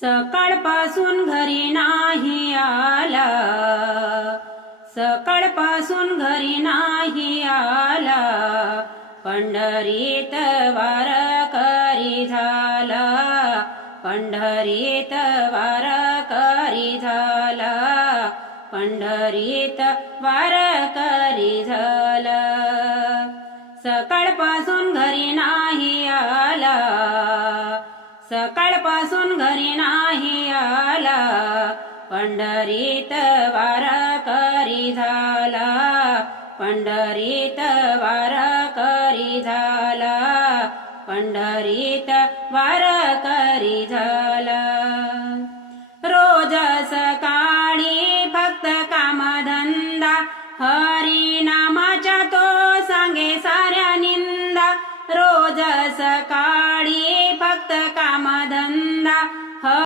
सकाळपासून घरी नाही आला, सकाळपासून घरी नाही आला, पंढरीत वारकरी झाला, पंढरीत वारकरी झाला, पंढरीत वारकरी झाला. सकाळपासून घरी नाही आला, सकाळपासून घरी नाही आला, पंढरीत वारकरी झाला, पंढरीत वारकरी झाला, पंढरीत वारकरी झाला.